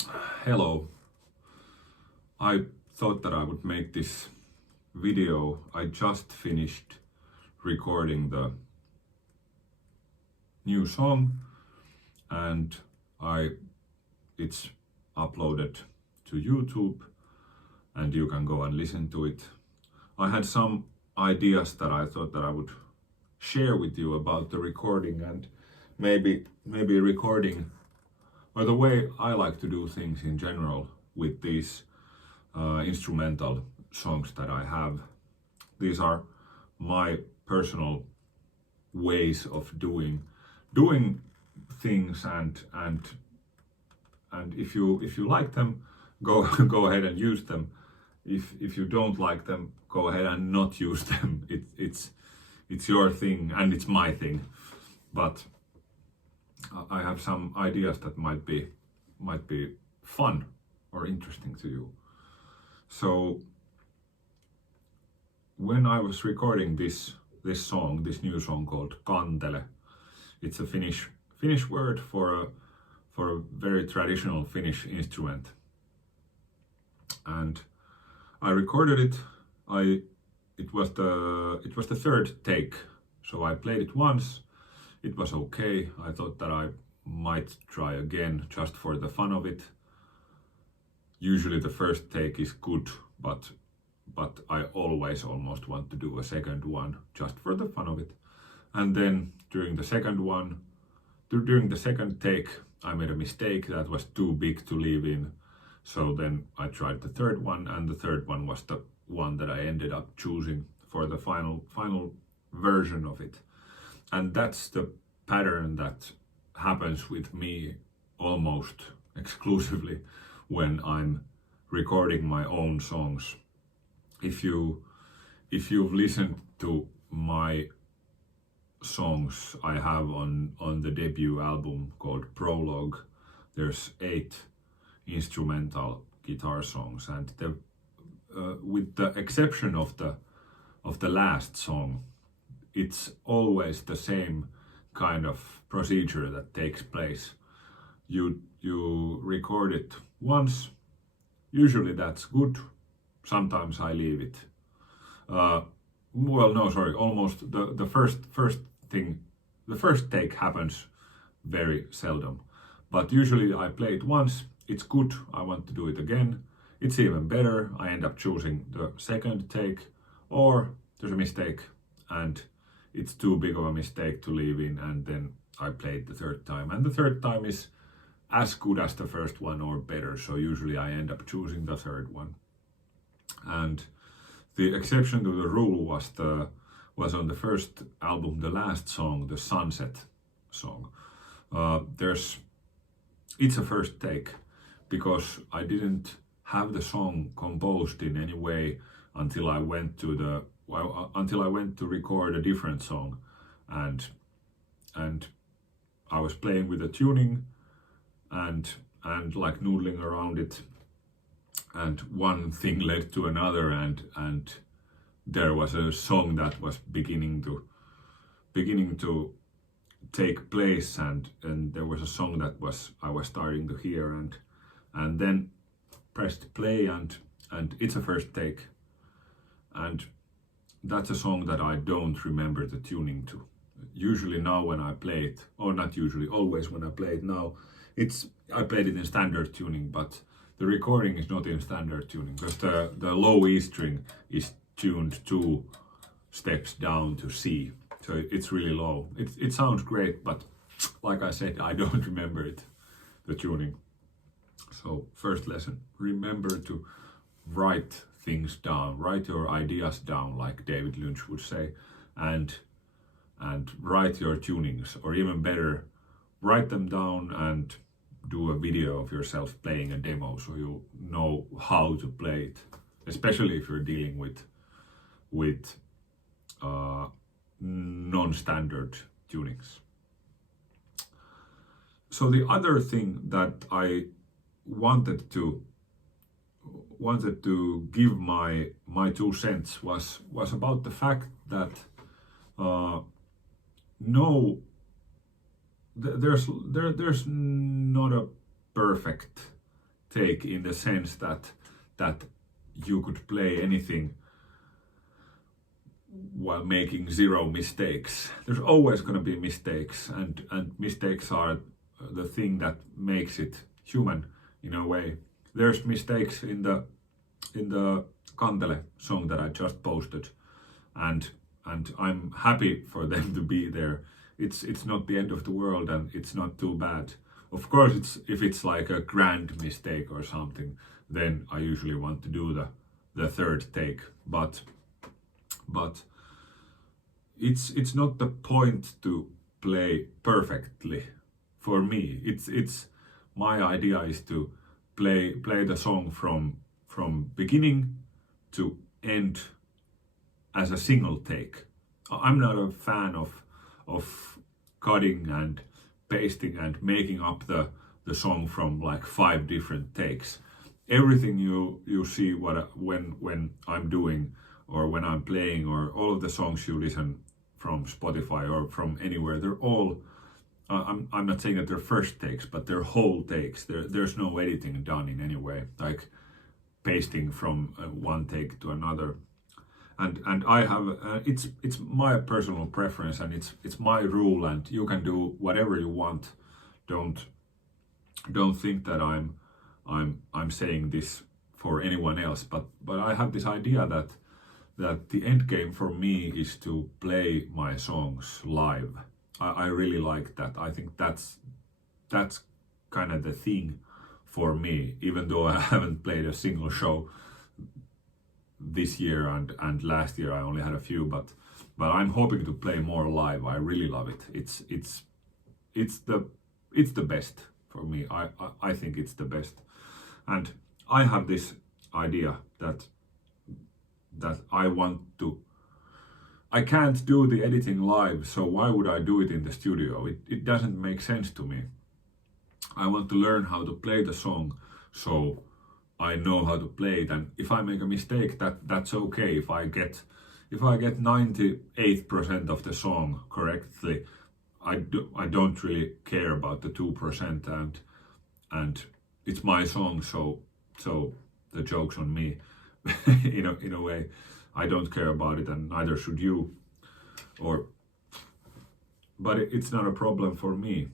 Hello. I thought that I would make this video. I just finished recording the new song and it's uploaded to YouTube and you can go and listen to it. I had some ideas that I thought that I would share with you about the recording and maybe recording or the way I like to do things in general with these instrumental songs that I have. These are my personal ways of doing things, and if you like them, go go ahead and use them. If you don't like them, go ahead and not use them. It's your thing and it's my thing, but I have some ideas that might be fun or interesting to you. So when I was recording this new song called Kantele, it's a Finnish word for a very traditional Finnish instrument, and I recorded it. It was the third take, so I played it once. It was okay. I thought that I might try again just for the fun of it. Usually the first take is good, but I always almost want to do a second one just for the fun of it. And then during the second take, I made a mistake that was too big to leave in. So then I tried the third one, and the third one was the one that I ended up choosing for the final version of it. And that's the pattern that happens with me almost exclusively when I'm recording my own songs. If you've listened to my songs I have on the debut album called Prologue, there's 8 instrumental guitar songs, and with the exception of the last song, it's always the same kind of procedure that takes place. You record it once, usually that's good, sometimes I leave it. Almost the first take happens very seldom, but usually I play it once, it's good, I want to do it again, it's even better, I end up choosing the second take, or there's a mistake and it's too big of a mistake to leave in, and then I play it the third time, and the third time is as good as the first one or better, so usually I end up choosing the third one. And the exception to the rule was on the first album, the last song, the Sunset song. It's a first take because I didn't have the song composed in any way until I went to record a different song, and I was playing with the tuning and like noodling around it, and one thing led to another, and there was a song that was beginning to take place, and there was a song that I was starting to hear, and then pressed play, and it's a first take, and that's a song that I don't remember the tuning to. Usually now when I play it, or not usually, always when I play it now, I played it in standard tuning, but the recording is not in standard tuning because the low E string is tuned 2 steps down to C, so it's really low. It sounds great, but like I said, I don't remember the tuning. So first lesson, remember to write things down, write your ideas down, like David Lynch would say, and write your tunings, or even better, write them down and do a video of yourself playing a demo so you know how to play it, especially if you're dealing with non-standard tunings. So the other thing that I wanted to give my 2 cents was about the fact that there's not a perfect take in the sense that you could play anything while making zero mistakes. There's always going to be mistakes, and mistakes are the thing that makes it human in a way. There's mistakes in the Kantele song that I just posted, and I'm happy for them to be there. It's not the end of the world, and it's not too bad. Of course, if it's like a grand mistake or something, then I usually want to do the third take. But it's not the point to play perfectly. For me, it's my idea is to play the song from beginning to end as a single take. I'm not a fan of cutting and pasting and making up the song from like 5 different takes. Everything you see when I'm doing or when I'm playing, or all of the songs you listen from Spotify or from anywhere, they're all I'm not saying that they're first takes, but they're whole takes. There's no editing done in any way, like pasting from one take to another. And I have it's my personal preference, and it's my rule, and you can do whatever you want. Don't think that I'm saying this for anyone else, but I have this idea that the end game for me is to play my songs live. I really like that. I think that's kind of the thing for me, even though I haven't played a single show this year, and last year I only had a few, but I'm hoping to play more live. I really love it. It's the best for me. I think it's the best, and I have this idea that I can't do the editing live, so why would I do it in the studio? It doesn't make sense to me. I want to learn how to play the song so I know how to play it, and if I make a mistake, that's okay. If I get 98% of the song correctly, I don't really care about the 2%, and it's my song, so the joke's on me. in a way, I don't care about it, and neither should you. But it's not a problem for me,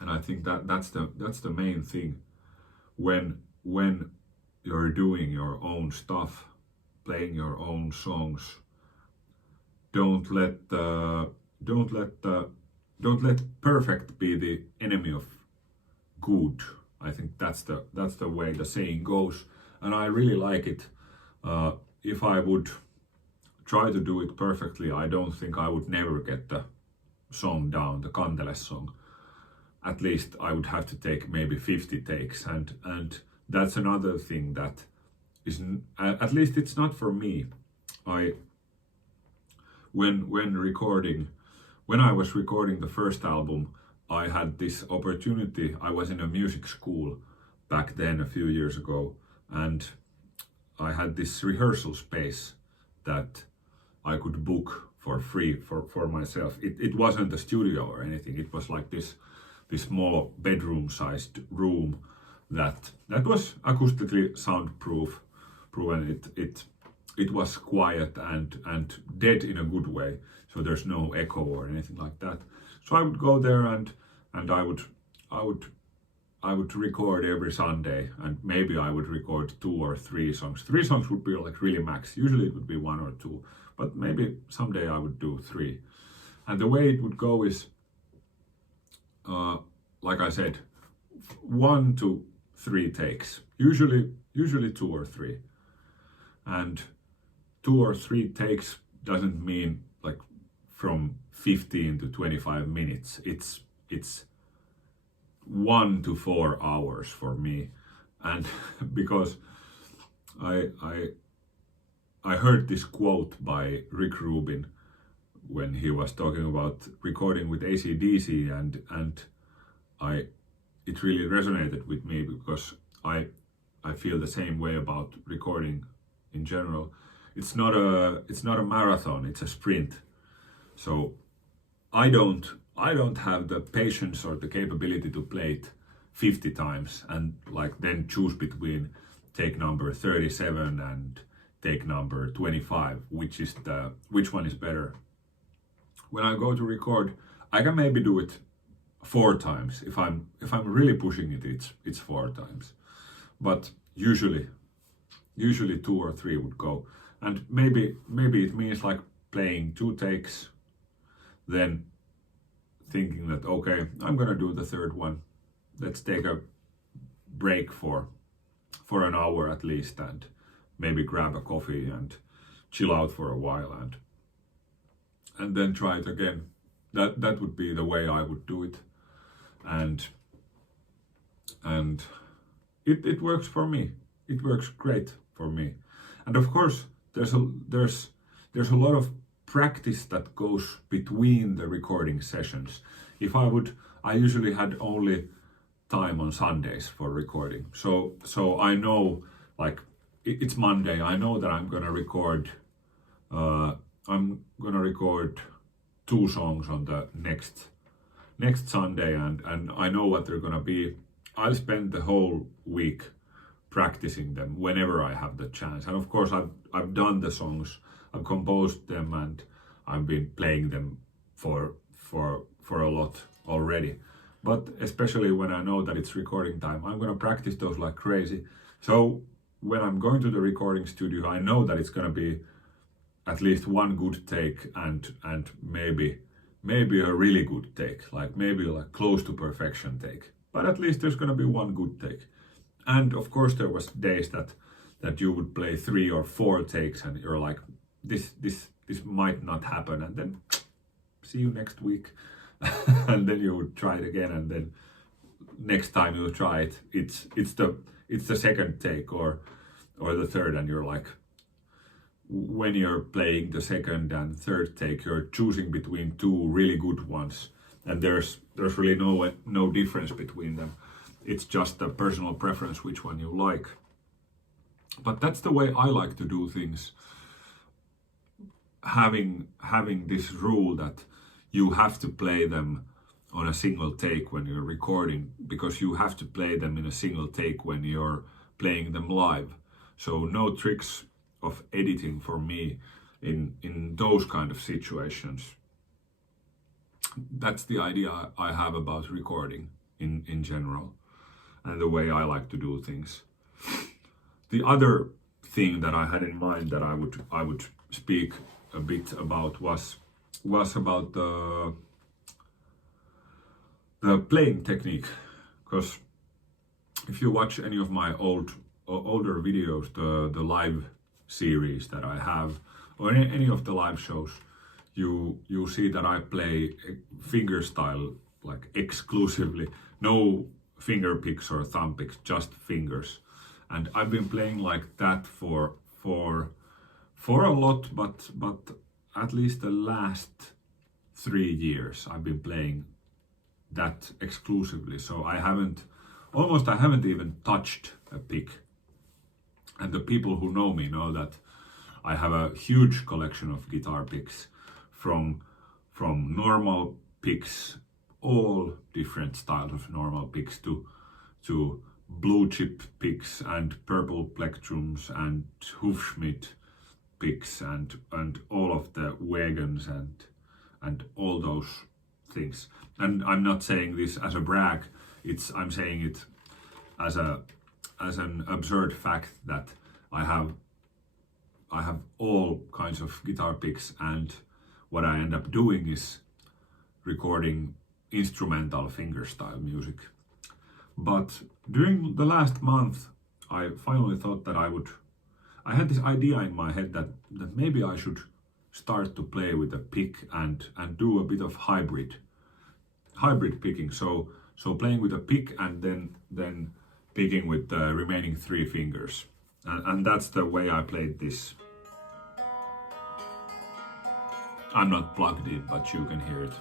and I think that's the main thing. When you're doing your own stuff, playing your own songs, don't let perfect be the enemy of good. I think that's the way the saying goes, and I really like it. If I would try to do it perfectly, I don't think I would never get the song down, the Kantele song. At least I would have to take maybe 50 takes, and that's another thing that is, at least it's not for me. When I was recording the first album, I had this opportunity. I was in a music school back then, a few years ago, and I had this rehearsal space that I could book for free for myself. It wasn't a studio or anything. It was like this small bedroom-sized room that was acoustically soundproof, and it was quiet and dead in a good way. So there's no echo or anything like that. So I would go there and I would record every Sunday, and maybe I would record 2 or 3 songs. 3 songs would be like really max. Usually it would be 1 or 2, but maybe someday I would do 3. And the way it would go is, like I said, 1 to 3 takes. Usually 2 or 3. And 2 or 3 takes doesn't mean like from 15 to 25 minutes. It's 1 to 4 hours for me, and because I heard this quote by Rick Rubin when he was talking about recording with AC/DC, and it really resonated with me, because I feel the same way about recording in general. It's not a marathon, it's a sprint. So I don't have the patience or the capability to play it 50 times and like then choose between take number 37 and take number 25, which one is better. When I go to record, I can maybe do it 4 times. If I'm really pushing it, it's 4 times. But usually 2 or 3 would go. And maybe it means like playing 2 takes, then thinking that okay, I'm gonna do the third one. Let's take a break for an hour at least, and maybe grab a coffee and chill out for a while, and then try it again. That would be the way I would do it, and it works for me. It works great for me. And of course, there's a lot of practice that goes between the recording sessions. I usually had only time on Sundays for recording. So I know, like, it's Monday. I know that I'm gonna record 2 songs on the next Sunday, and I know what they're gonna be. I'll spend the whole week practicing them whenever I have the chance. And of course, I've done the songs, I've composed them, and I've been playing them for a lot already. But especially when I know that it's recording time, I'm gonna practice those like crazy. So when I'm going to the recording studio, I know that it's gonna be at least 1 good take and maybe a really good take, like maybe like close to perfection take. But at least there's gonna be 1 good take. And of course there was days that you would play 3 or 4 takes and you're like, this might not happen, and then see you next week. And then you would try it again, and then next time you try it, it's the second take or the third, and you're like, when you're playing the second and third take, you're choosing between 2 really good ones, and there's really no difference between them. It's just a personal preference which one you like. But that's the way I like to do things. Having this rule that you have to play them on a single take when you're recording, because you have to play them in a single take when you're playing them live. So no tricks of editing for me in those kind of situations. That's the idea I have about recording in general, and the way I like to do things. The other thing that I had in mind that I would speak a bit about was about the playing technique. Because if you watch any of my older videos, the live series that I have, or any of the live shows, you see that I play fingerstyle like exclusively. No finger picks or thumb picks, just fingers. And I've been playing like that for a lot, but at least the last 3 years I've been playing that exclusively. So I haven't even touched a pick. And the people who know me know that I have a huge collection of guitar picks, from normal picks, all different styles of normal picks, to blue chip picks and purple plectrums and Hufschmidt picks and all of the wagons and all those things. And I'm not saying this as a brag. I'm saying it as an absurd fact that I have all kinds of guitar picks, and what I end up doing is recording instrumental fingerstyle music. But during the last month, I finally thought that I had this idea in my head that maybe I should start to play with a pick and do a bit of hybrid picking. So playing with a pick and then picking with the remaining 3 fingers. And that's the way I played this. I'm not plugged in, but you can hear it.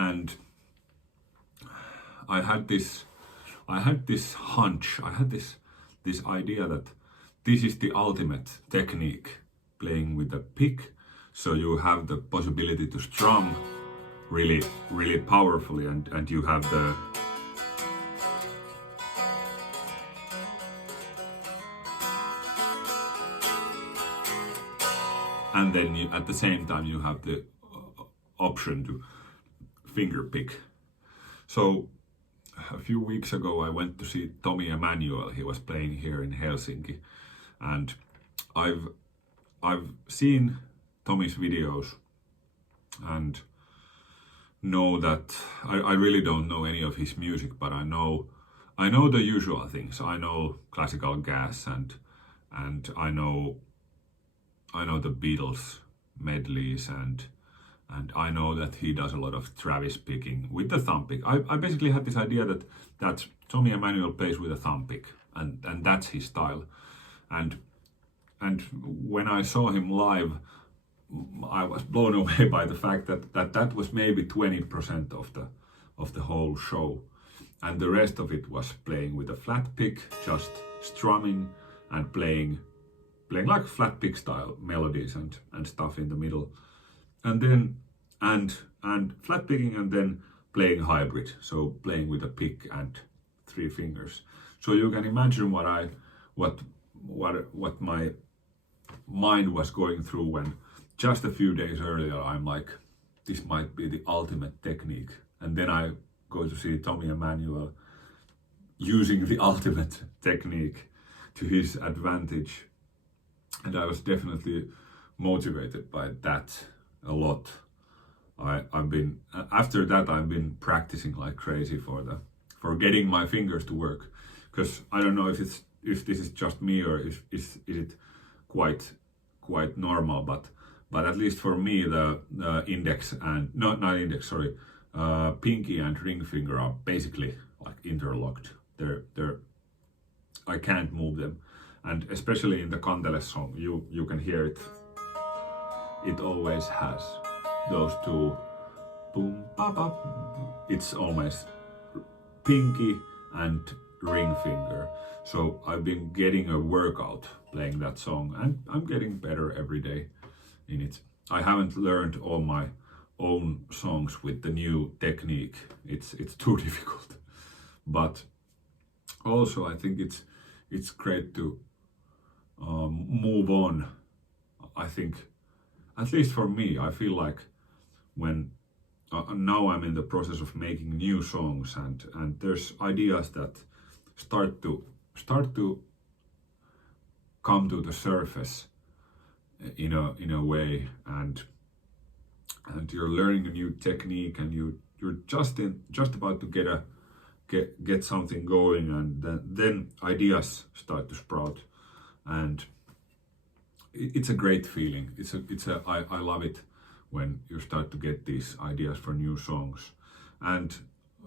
and I had this hunch, I had this idea that this is the ultimate technique, playing with the pick, so you have the possibility to strum really, really powerfully, and you have the and then you, at the same time you have the option to finger pick. So a few weeks ago I went to see Tommy Emmanuel. He was playing here in Helsinki, and I've seen Tommy's videos and know that I really don't know any of his music, but I know the usual things. I know classical gas, and I know the Beatles medleys, and I know that he does a lot of Travis picking with the thumb pick. I basically had this idea that Tommy Emmanuel plays with a thumb pick, and that's his style. And when I saw him live, I was blown away by the fact that was maybe 20% of the whole show, and the rest of it was playing with a flat pick, just strumming and playing like flat pick style melodies and stuff in the middle, and then and flat picking, and then playing hybrid, so playing with a pick and 3 fingers. So you can imagine what my mind was going through when just a few days earlier I'm like, this might be the ultimate technique, and then I go to see Tommy Emmanuel using the ultimate technique to his advantage. And I was definitely motivated by that a lot. I've been after that I've been practicing like crazy for getting my fingers to work, because I don't know if this is just me or is it quite normal, but at least for me the index and not index, sorry, pinky and ring finger are basically like interlocked. They're I can't move them. And especially in the Kantele song, you can hear it. It always has those two boom ba ba. It's always pinky and ring finger. So I've been getting a workout playing that song, and I'm getting better every day in it. I haven't learned all my own songs with the new technique. It's too difficult. But also I think it's great to move on. I think, at least for me, I feel like when now I'm in the process of making new songs, and there's ideas that start to come to the surface in a way, and you're learning a new technique, and you're just about to get something going, and then ideas start to sprout. And it's a great feeling. I love it when you start to get these ideas for new songs. And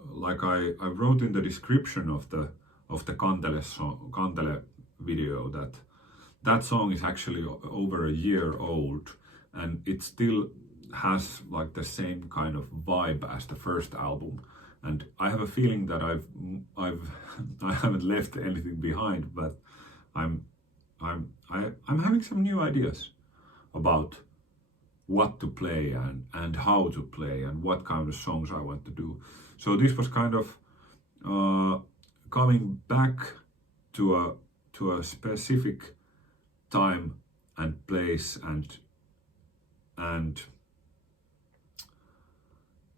like I wrote in the description of the Kantele video that song is actually over a year old, and it still has like the same kind of vibe as the first album. And I have a feeling that I haven't left anything behind, but I'm having some new ideas about what to play and how to play and what kind of songs I want to do. So this was kind of coming back to a specific time and place, and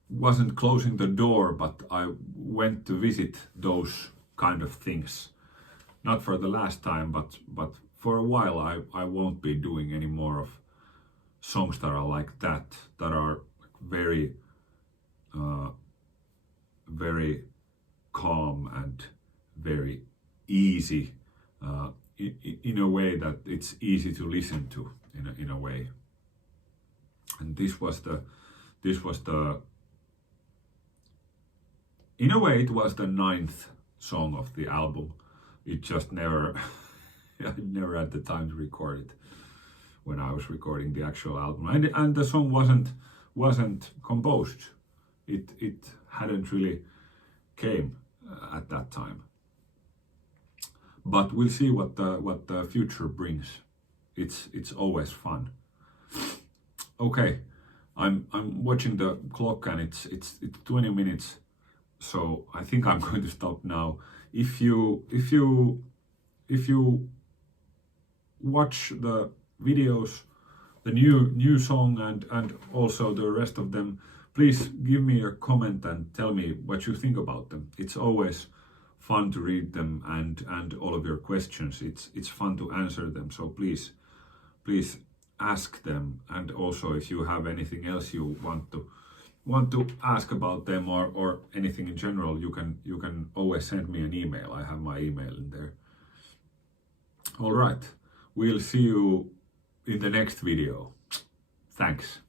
wasn't closing the door, but I went to visit those kind of things. Not for the last time, but for a while I won't be doing any more of songs that are like that are very very calm and very easy, in a way that it's easy to listen to in a way. And this was the in a way it was the 9th song of the album. It just never I never had the time to record it when I was recording the actual album, and the song wasn't composed it hadn't really came at that time. But we'll see what the future brings. It's always fun. Okay, I'm watching the clock and it's 20 minutes, so I think I'm going to stop now. If you watch the videos, the new song and also the rest of them, please give me a comment and tell me what you think about them. It's always fun to read them and all of your questions. It's fun to answer them. So please ask them. And also, if you have anything else you want to ask about them or anything in general, you can always send me an email. I have my email in there. All right, we'll see you in the next video. Thanks.